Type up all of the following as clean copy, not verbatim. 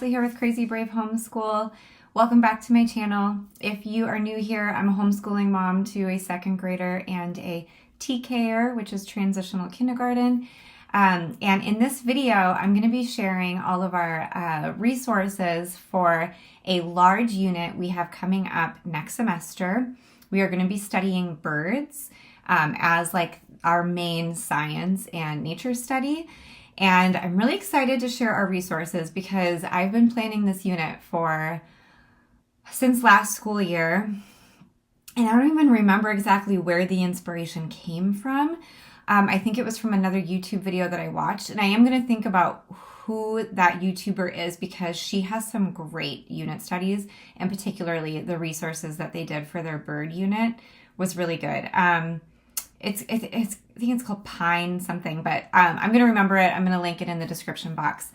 Ashley here with Crazy Brave Homeschool. Welcome back to my channel. If you are new here, I'm a homeschooling mom to a second grader and a TKer, which is transitional kindergarten. And in this video, I'm going to be sharing all of our resources for a large unit we have coming up next semester. We are going to be studying birds as like our main science and nature study. And I'm really excited to share our resources because I've been planning this unit since last school year. And I don't even remember exactly where the inspiration came from. I think it was from another YouTube video that I watched. And I am going to think about who that YouTuber is because she has some great unit studies, and particularly the resources that they did for their bird unit was really good. I think it's called Pine something, but I'm going to remember it. I'm going to link it in the description box.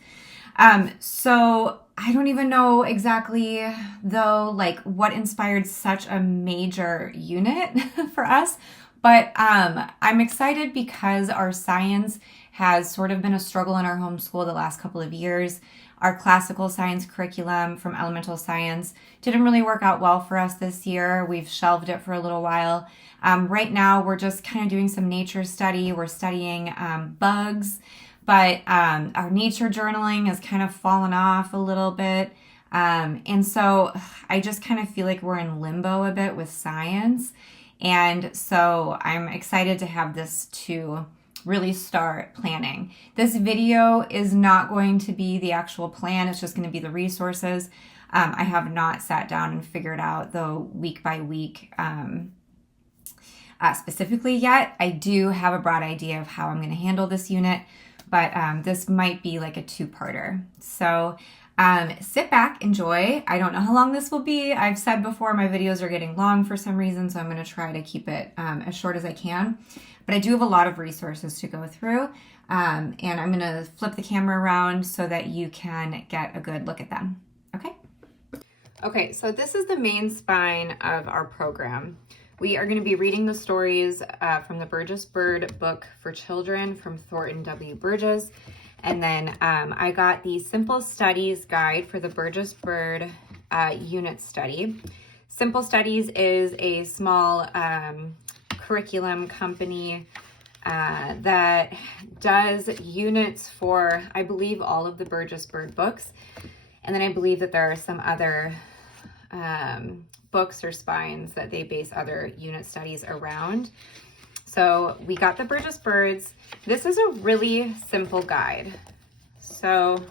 So I don't even know exactly though, like what inspired such a major unit for us, but I'm excited because our science has sort of been a struggle in our homeschool the last couple of years. Our classical science curriculum from elemental science didn't really work out well for us this year. We've shelved it for a little while. Right now, we're just kind of doing some nature study. We're studying bugs, but our nature journaling has kind of fallen off a little bit. And so I just kind of feel like we're in limbo a bit with science. And so I'm excited to have this to really start planning. This video is not going to be the actual plan. It's just going to be the resources. I have not sat down and figured out the week by week specifically yet. I do have a broad idea of how I'm going to handle this unit, but this might be like a two-parter. So sit back, enjoy. I don't know how long this will be. I've said before my videos are getting long for some reason, so I'm going to try to keep it as short as I can. But I do have a lot of resources to go through, and I'm going to flip the camera around so that you can get a good look at them. Okay, so this is the main spine of our program. We are going to be reading the stories from the Burgess Bird book for children from Thornton W. Burgess. And then I got the Simple Studies guide for the Burgess Bird unit study. Simple Studies is a small curriculum company that does units for, I believe, all of the Burgess Bird books. And then I believe that there are some other books or spines that they base other unit studies around. So we got the Burgess Birds. This is a really simple guide. So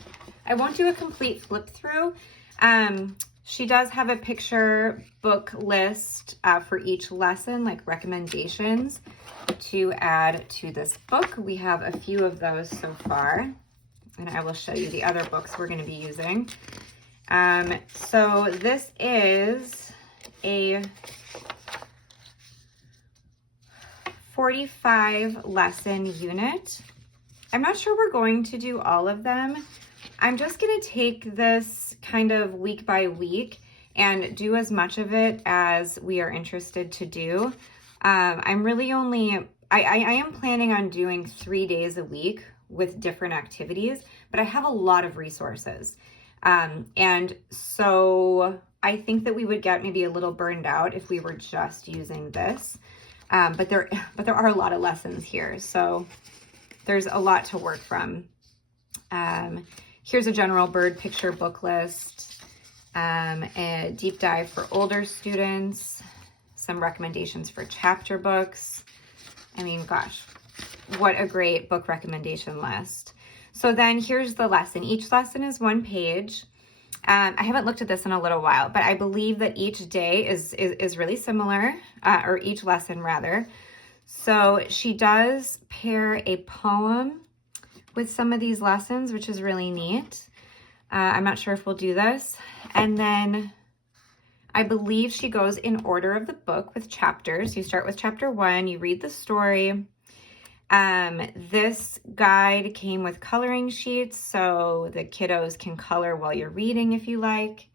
I won't do a complete flip through. She does have a picture book list for each lesson, like recommendations to add to this book. We have a few of those so far, and I will show you the other books we're going to be using. So this is a 45 lesson unit. I'm not sure we're going to do all of them. I'm just going to take this kind of week by week and do as much of it as we are interested to do. I'm really only, I am planning on doing 3 days a week with different activities, but I have a lot of resources. And so I think that we would get maybe a little burned out if we were just using this. But there are a lot of lessons here, so there's a lot to work from. Here's a general bird picture book list, a deep dive for older students, some recommendations for chapter books. I mean, gosh, what a great book recommendation list. So then here's the lesson. Each lesson is 1 page. I haven't looked at this in a little while, but I believe that each day is really similar, or each lesson rather. So she does pair a poem with some of these lessons, which is really neat. I'm not sure if we'll do this. And then I believe she goes in order of the book with chapters. You start with chapter 1, you read the story. This guide came with coloring sheets, so the kiddos can color while you're reading if you like.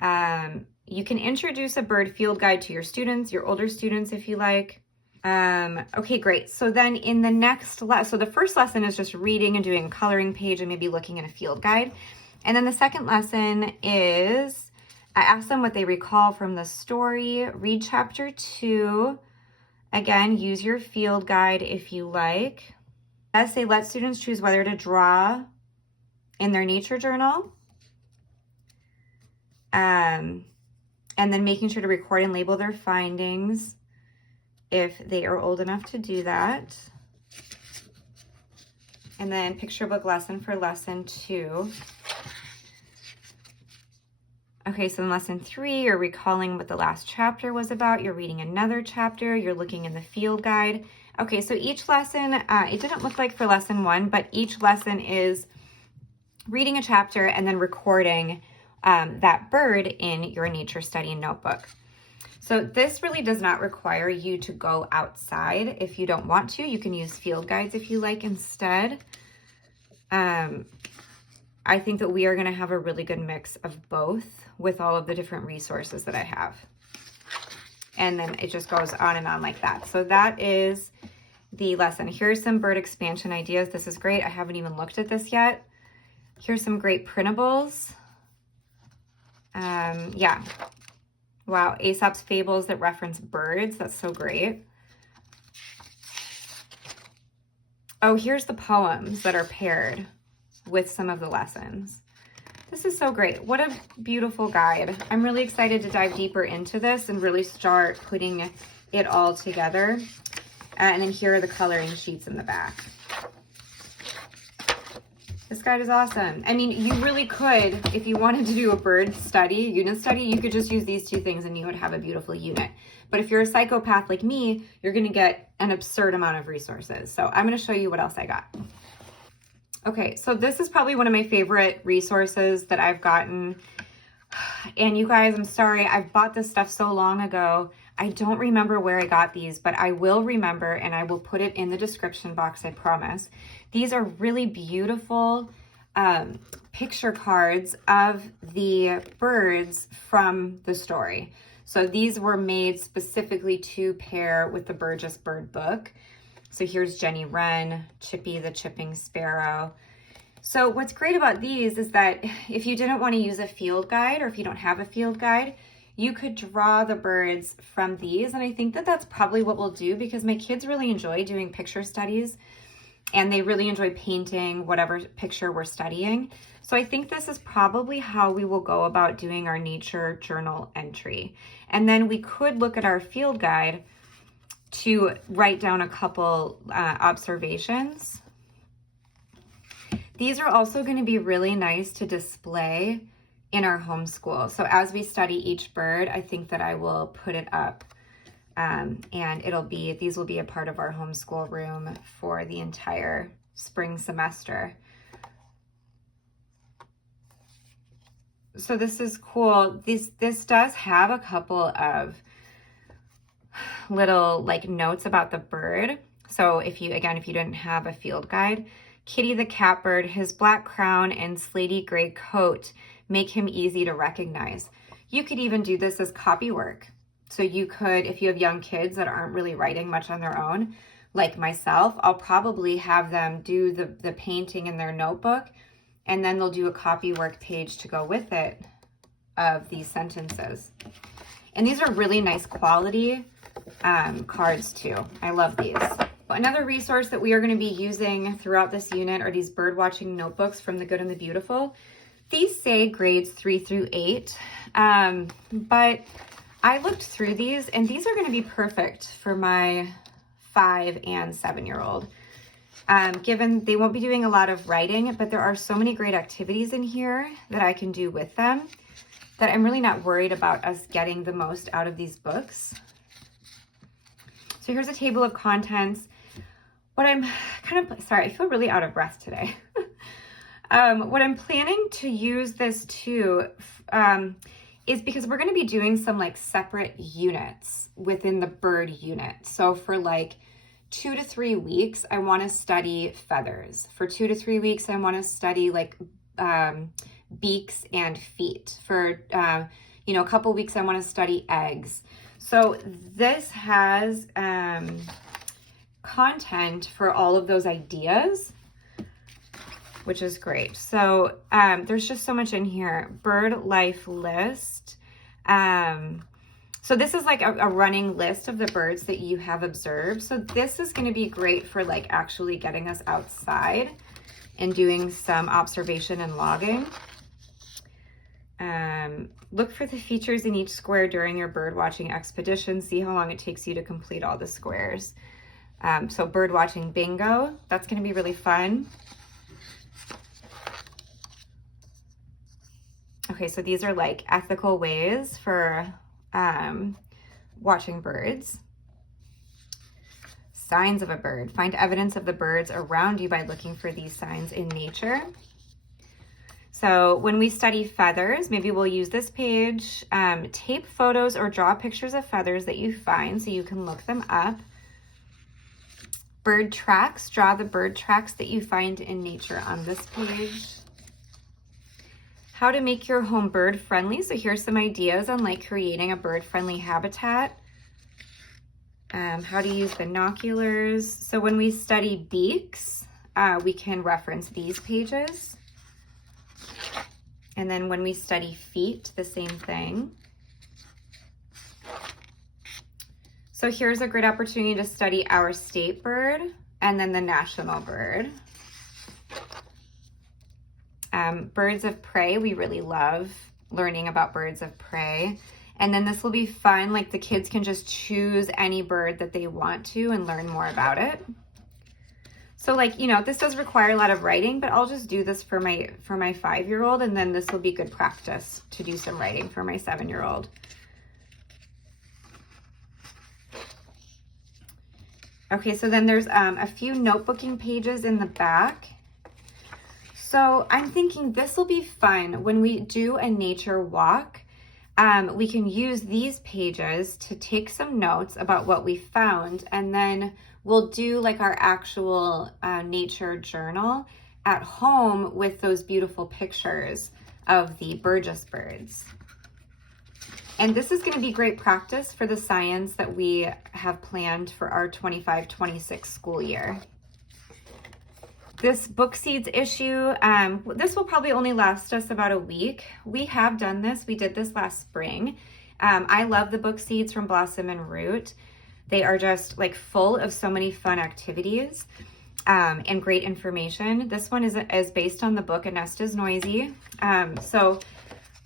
You can introduce a bird field guide to your students, your older students if you like. Okay, great. So then in the next so the first lesson is just reading and doing a coloring page and maybe looking at a field guide. And then the second lesson is, I asked them what they recall from the story. Read chapter 2. Again, use your field guide if you like. Essay, let students choose whether to draw in their nature journal. And then making sure to record and label their findings if they are old enough to do that. And then picture book lesson for lesson 2. Okay, so in lesson 3, you're recalling what the last chapter was about. You're reading another chapter. You're looking in the field guide. Okay, so each lesson, it didn't look like for lesson 1, but each lesson is reading a chapter and then recording that bird in your nature study notebook. So this really does not require you to go outside if you don't want to. You can use field guides if you like instead. I think that we are going to have a really good mix of both with all of the different resources that I have. And then it just goes on and on like that. So that is the lesson. Here's some bird expansion ideas. This is great. I haven't even looked at this yet. Here's some great printables. Yeah. Wow. Aesop's fables that reference birds. That's so great. Oh, here's the poems that are paired with some of the lessons. This is so great. What a beautiful guide. I'm really excited to dive deeper into this and really start putting it all together. And then here are the coloring sheets in the back. This guide is awesome. I mean, you really could, if you wanted to do a bird study, unit study, you could just use these 2 things and you would have a beautiful unit. But if you're a psychopath like me, you're going to get an absurd amount of resources. So I'm going to show you what else I got. Okay, so this is probably one of my favorite resources that I've gotten. And you guys, I'm sorry, I've bought this stuff so long ago. I don't remember where I got these, but I will remember and I will put it in the description box, I promise. These are really beautiful picture cards of the birds from the story. So these were made specifically to pair with the Burgess Bird book. So here's Jenny Wren, Chippy the Chipping Sparrow. So what's great about these is that if you didn't want to use a field guide or if you don't have a field guide, you could draw the birds from these. And I think that that's probably what we'll do because my kids really enjoy doing picture studies and they really enjoy painting whatever picture we're studying. So I think this is probably how we will go about doing our nature journal entry. And then we could look at our field guide to write down a couple observations. These are also going to be really nice to display in our homeschool. So as we study each bird, I think that I will put it up and these will be a part of our homeschool room for the entire spring semester. So this is cool. This does have a couple of little like notes about the bird. So if you didn't have a field guide, Kitty the catbird, his black crown and slaty gray coat make him easy to recognize. You could even do this as copy work. So you could, if you have young kids that aren't really writing much on their own, like myself, I'll probably have them do the painting in their notebook and then they'll do a copy work page to go with it of these sentences. And these are really nice quality cards too. I love these. Another resource that we are going to be using throughout this unit are these birdwatching notebooks from The Good and the Beautiful. These say grades 3 through 8, but I looked through these and these are going to be perfect for my 5 and 7-year-old. Given they won't be doing a lot of writing, but there are so many great activities in here that I can do with them that I'm really not worried about us getting the most out of these books. So here's a table of contents. What I'm sorry, I feel really out of breath today. What I'm planning to use this to is because we're going to be doing some like separate units within the bird unit. So for like 2 to 3 weeks, I want to study feathers. For 2 to 3 weeks, I want to study like beaks and feet. For a couple weeks, I want to study eggs. So this has content for all of those ideas. which is great. So there's just so much in here. Bird life list. So this is like a running list of the birds that you have observed. So this is going to be great for like actually getting us outside and doing some observation and logging. Look for the features in each square during your bird watching expedition. See how long it takes you to complete all the squares. So bird watching bingo, that's going to be really fun. Okay, so these are like ethical ways for watching birds. Signs of a bird. Find evidence of the birds around you by looking for these signs in nature. So when we study feathers, maybe we'll use this page. Tape photos or draw pictures of feathers that you find so you can look them up. Bird tracks. Draw the bird tracks that you find in nature on this page. How to make your home bird friendly. So here's some ideas on like creating a bird friendly habitat. How to use binoculars. So when we study beaks, we can reference these pages. And then when we study feet, the same thing. So here's a great opportunity to study our state bird and then the national bird. Birds of prey, we really love learning about birds of prey. And then this will be fun, like the kids can just choose any bird that they want to and learn more about it. So like, you know, this does require a lot of writing, but I'll just do this for my 5-year-old, and then this will be good practice to do some writing for my 7-year-old. Okay, so then there's a few notebooking pages in the back. So I'm thinking this will be fun when we do a nature walk. We can use these pages to take some notes about what we found, and then we'll do like our actual nature journal at home with those beautiful pictures of the Burgess birds. And this is going to be great practice for the science that we have planned for our 25-26 school year. This book seeds issue, this will probably only last us about a week. We have done this. We did this last spring. I love the book seeds from Blossom and Root. They are just like full of so many fun activities and great information. This one is based on the book A Nest is Noisy. So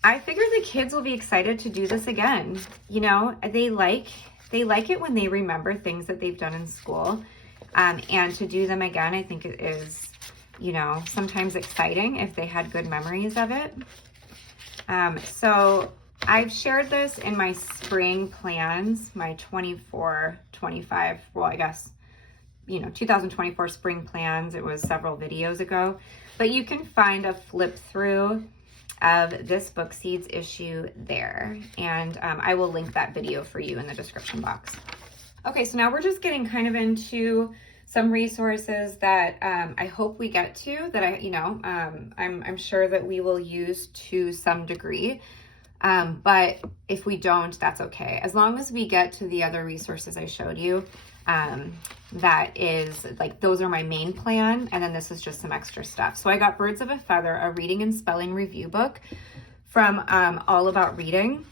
I figure the kids will be excited to do this again. You know, they like it when they remember things that they've done in school. And to do them again, I think it is, you know, sometimes exciting if they had good memories of it. So I've shared this in my spring plans, my 24-25, well, I guess, you know, 2024 spring plans. It was several videos ago, but you can find a flip through of this book seeds issue there. And I will link that video for you in the description box. Okay, so now we're just getting kind of into some resources that I hope we get to, that I'm sure that we will use to some degree. But if we don't, that's okay. As long as we get to the other resources I showed you, that is like, those are my main plan. And then this is just some extra stuff. So I got Birds of a Feather, a reading and spelling review book from All About Reading.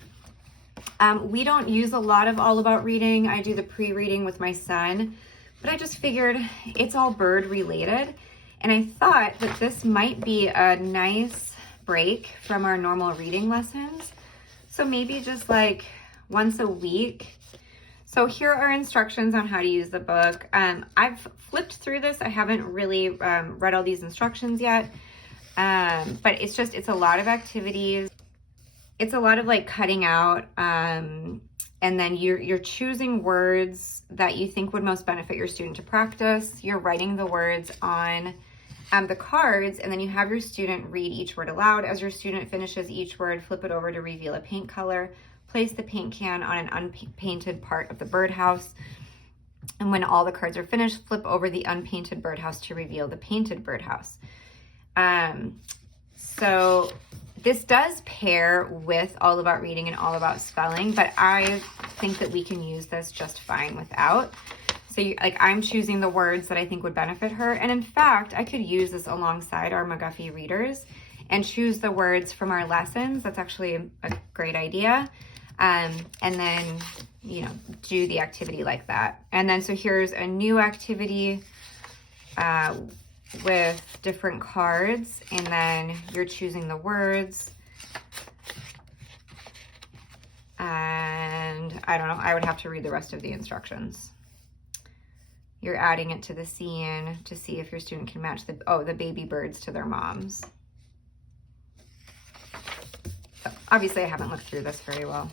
We don't use a lot of All About Reading. I do the pre-reading with my son, but I just figured it's all bird related. And I thought that this might be a nice break from our normal reading lessons. So maybe just like once a week. So here are instructions on how to use the book. I've flipped through this. I haven't really read all these instructions yet. But it's a lot of activities. It's a lot of like cutting out, and then you're choosing words that you think would most benefit your student to practice. You're writing the words on the cards, and then you have your student read each word aloud. As your student finishes each word, flip it over to reveal a paint color. Place the paint can on an unpainted part of the birdhouse. And when all the cards are finished, flip over the unpainted birdhouse to reveal the painted birdhouse. So this does pair with All About Reading and All About Spelling, but I think that we can use this just fine without. So like I'm choosing the words that I think would benefit her. And in fact, I could use this alongside our McGuffey readers and choose the words from our lessons. That's actually a great idea. And then, you know, do the activity like that. And then, so here's a new activity with different cards, and then you're choosing the words. And I don't know, I would have to read the rest of the instructions. You're adding it to the scene to see if your student can match the baby birds to their moms. So obviously I haven't looked through this very well.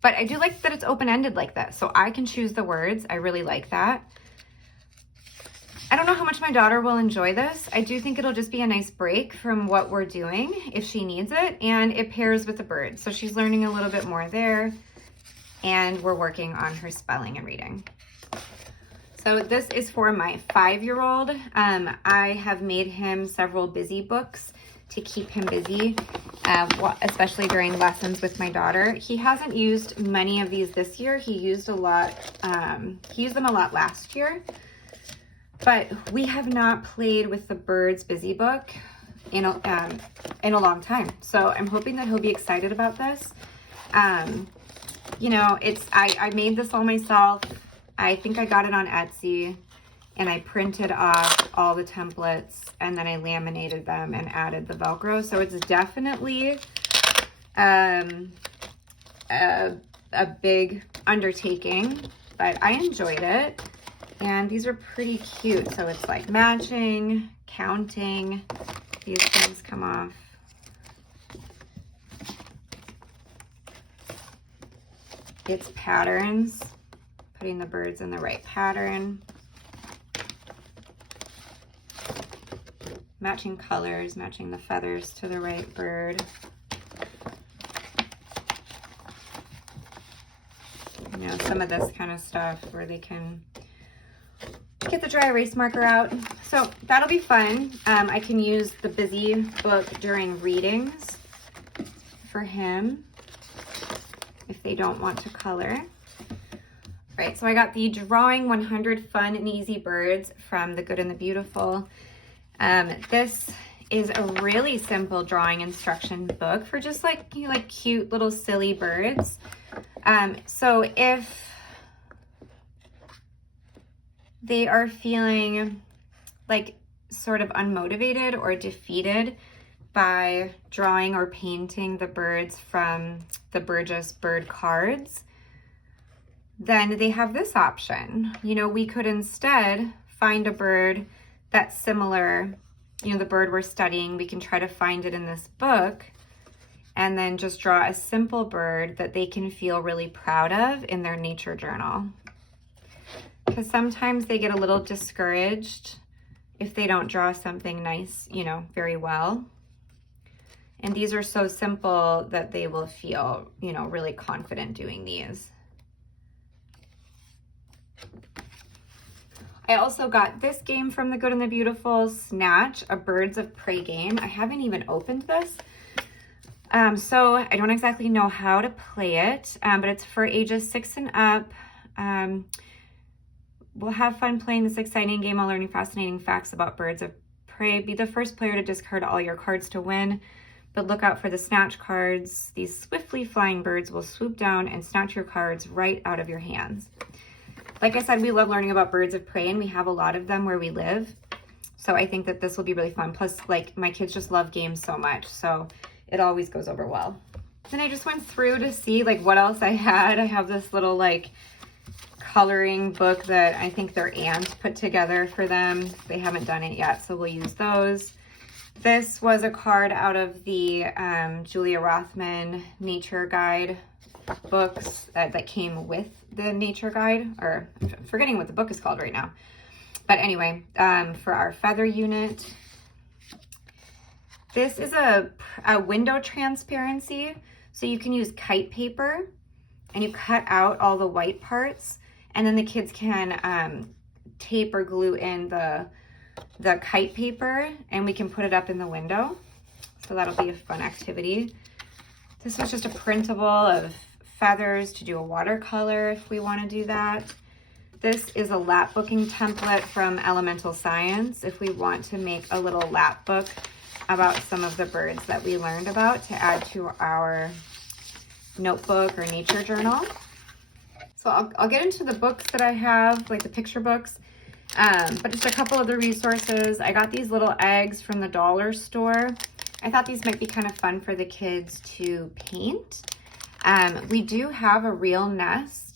But I do like that it's open-ended like this, so I can choose the words. I really like that. I don't know how much my daughter will enjoy this. I do think it'll just be a nice break from what we're doing if she needs it, and it pairs with the birds. So she's learning a little bit more there, and we're working on her spelling and reading. So this is for my 5-year-old. I have made him several busy books to keep him busy, especially during lessons with my daughter. He hasn't used many of these this year. He used a lot, he used them a lot last year. But we have not played with the Birds Busy Book in a long time. So I'm hoping that he'll be excited about this. You know, I made this all myself. I think I got it on Etsy, and I printed off all the templates, and then I laminated them and added the Velcro. So it's definitely a big undertaking, but I enjoyed it. And these are pretty cute. So it's like matching, counting. These things come off. It's patterns, putting the birds in the right pattern. Matching colors, matching the feathers to the right bird. You know, some of this kind of stuff where they can get the dry erase marker out. So that'll be fun. I can use the busy book during readings for him if they don't want to color. Right, so I got the Drawing 100 Fun and Easy Birds from The Good and the Beautiful. This is a really simple drawing instruction book for just like, you know, like cute little silly birds. So if they are feeling like sort of unmotivated or defeated by drawing or painting the birds from the Burgess Bird cards, then they have this option. You know, we could instead find a bird that's similar, you know, the bird we're studying, we can try to find it in this book, and then just draw a simple bird that they can feel really proud of in their nature journal. Because sometimes they get a little discouraged if they don't draw something nice, you know, very well. And these are so simple that they will feel, you know, really confident doing these. I also got this game from The Good and the Beautiful, Snatch, a Birds of Prey game. I haven't even opened this. So I don't exactly know how to play it, but it's for ages 6 and up. We'll have fun playing this exciting game while learning fascinating facts about birds of prey. Be the first player to discard all your cards to win, but look out for the snatch cards. These swiftly flying birds will swoop down and snatch your cards right out of your hands. Like I said, we love learning about birds of prey, and we have a lot of them where we live. So I think that this will be really fun. Plus, like, my kids just love games so much, so it always goes over well. Then I just went through to see, like, what else I had. I have this little, like, coloring book that I think their aunt put together for them. They haven't done it yet, so we'll use those. This was a card out of the Julia Rothman Nature Guide books that came with the Nature Guide, or I'm forgetting what the book is called right now. But anyway, for our feather unit, this is a window transparency. So you can use kite paper, and you cut out all the white parts, and then the kids can tape or glue in the kite paper, and we can put it up in the window. So that'll be a fun activity. This was just a printable of feathers to do a watercolor if we want to do that. This is a lap booking template from Elemental Science if we want to make a little lap book about some of the birds that we learned about to add to our notebook or nature journal. So I'll get into the books that I have, like the picture books, but just a couple of the resources. I got these little eggs from the dollar store. I thought these might be kind of fun for the kids to paint. We do have a real nest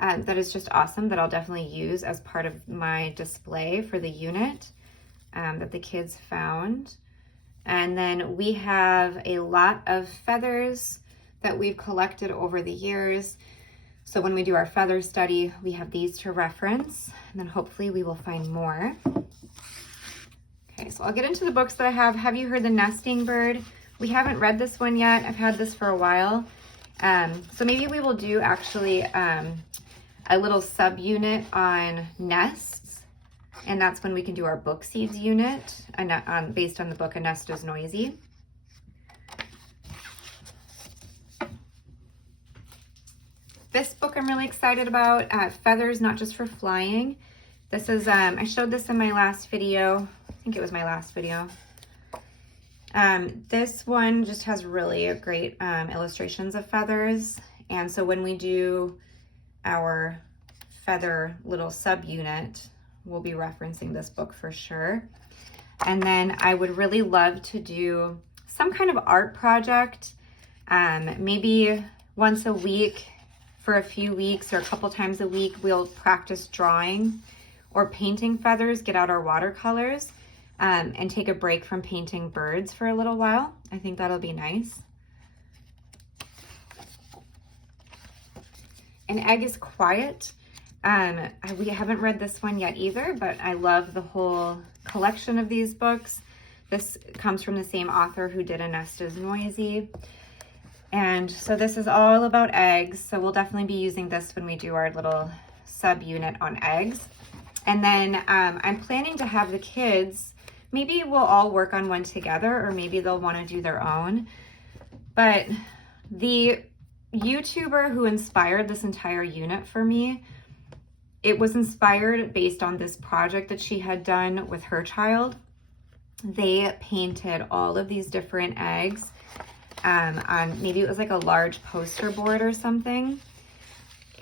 that is just awesome that I'll definitely use as part of my display for the unit that the kids found. And then we have a lot of feathers that we've collected over the years. So when we do our feather study, we have these to reference, and then hopefully we will find more. Okay, so I'll get into the books that I have. Have you heard The Nesting Bird? We haven't read this one yet. I've had this for a while. So maybe we will do actually a little subunit on nests, and that's when we can do our book seeds unit based on the book A Nest is Noisy. This book I'm really excited about, Feathers Not Just for Flying. This is, I showed this in my last video. I think it was my last video. This one just has really great illustrations of feathers. And so when we do our feather little subunit, we'll be referencing this book for sure. And then I would really love to do some kind of art project, maybe once a week for a few weeks or a couple times a week. We'll practice drawing or painting feathers, get out our watercolors, and take a break from painting birds for a little while. I think that'll be nice. An Egg is Quiet. We haven't read this one yet either, but I love the whole collection of these books. This comes from the same author who did A Nest is Noisy. And so this is all about eggs. So we'll definitely be using this when we do our little subunit on eggs. And then I'm planning to have the kids, maybe we'll all work on one together, or maybe they'll want to do their own. But the YouTuber who inspired this entire unit for me, it was inspired based on this project that she had done with her child. They painted all of these different eggs on, maybe it was like a large poster board or something.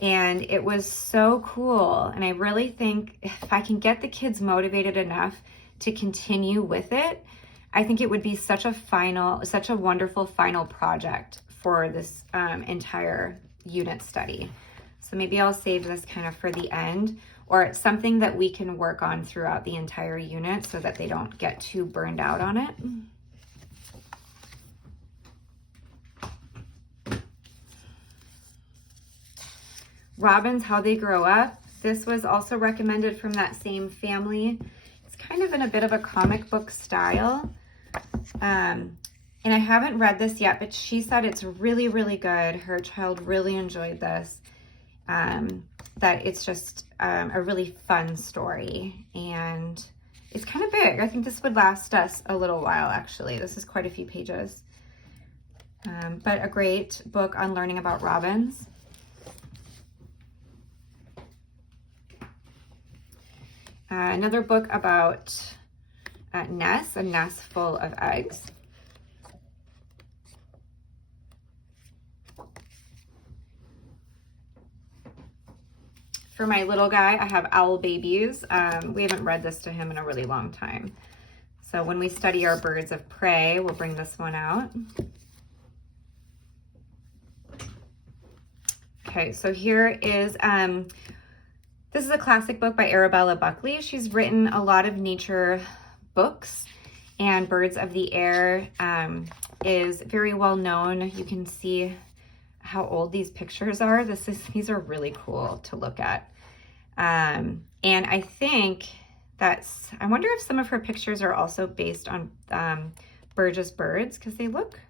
And it was so cool. And I really think if I can get the kids motivated enough to continue with it, I think it would be such a wonderful final project for this entire unit study. So maybe I'll save this kind of for the end, or something that we can work on throughout the entire unit so that they don't get too burned out on it. Robins, How They Grow Up. This was also recommended from that same family. It's kind of in a bit of a comic book style. And I haven't read this yet, but she said it's really, really good. Her child really enjoyed this. That it's just a really fun story. And it's kind of big. I think this would last us a little while, actually. This is quite a few pages. But a great book on learning about robins. Another book about nests, a nest full of eggs. For my little guy, I have Owl Babies. We haven't read this to him in a really long time. So when we study our birds of prey, we'll bring this one out. Okay, so here is, this is a classic book by Arabella Buckley. She's written a lot of nature books, and Birds of the Air is very well known. You can see how old these pictures are. These are really cool to look at. And I think I wonder if some of her pictures are also based on Burgess Birds, because they look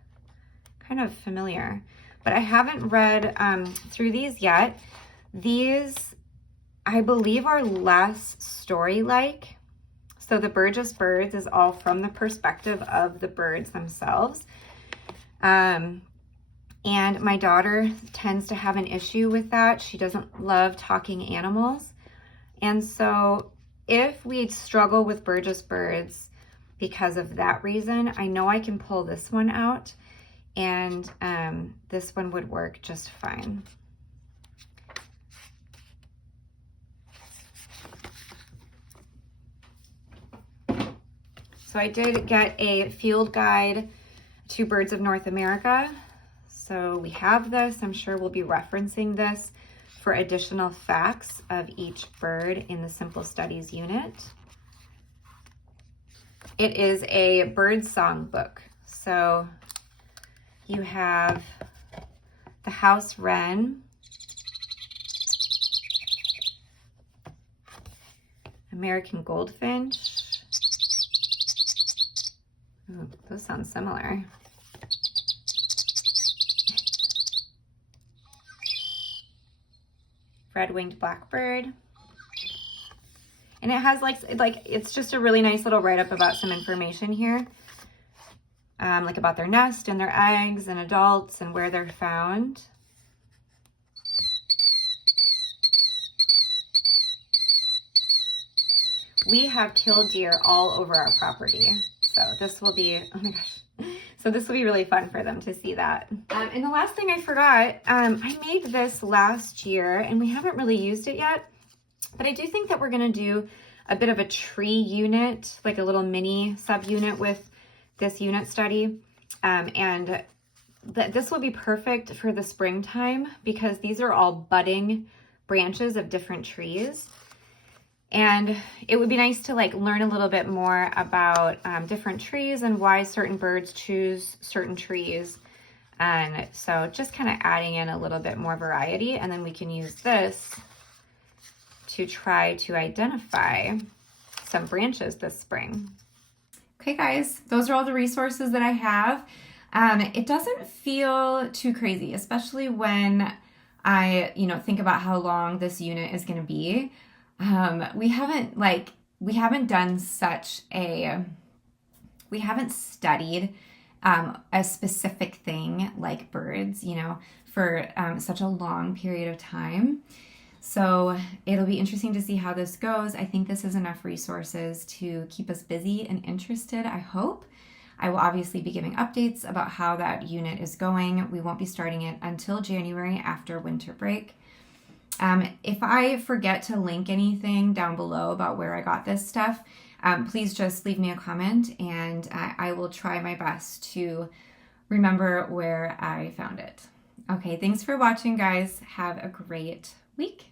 kind of familiar. But I haven't read through these yet. These, I believe, are less story-like. So the Burgess Birds is all from the perspective of the birds themselves. And my daughter tends to have an issue with that. She doesn't love talking animals. And so if we struggle with Burgess Birds because of that reason, I know I can pull this one out, and this one would work just fine. So I did get a field guide to birds of North America. So we have this. I'm sure we'll be referencing this for additional facts of each bird in the Simple Studies unit. It is a bird song book. So you have the house wren, American goldfinch. Ooh, those sound similar. Red-winged blackbird. And it has like it's just a really nice little write-up about some information here. Like about their nest and their eggs and adults and where they're found. We have killed deer all over our property. So this will be, oh my gosh. So this will be really fun for them to see that. And the last thing I forgot, I made this last year and we haven't really used it yet, but I do think that we're gonna do a bit of a tree unit, like a little mini subunit with this unit study. And this will be perfect for the springtime because these are all budding branches of different trees. And it would be nice to like learn a little bit more about different trees and why certain birds choose certain trees. And so just kind of adding in a little bit more variety, and then we can use this to try to identify some branches this spring. Okay guys, those are all the resources that I have. It doesn't feel too crazy, especially when I, think about how long this unit is gonna be. We haven't studied a specific thing like birds, for such a long period of time. So it'll be interesting to see how this goes. I think this is enough resources to keep us busy and interested, I hope. I will obviously be giving updates about how that unit is going. We won't be starting it until January after winter break. If I forget to link anything down below about where I got this stuff, please just leave me a comment and I will try my best to remember where I found it. Okay, thanks for watching, guys. Have a great week.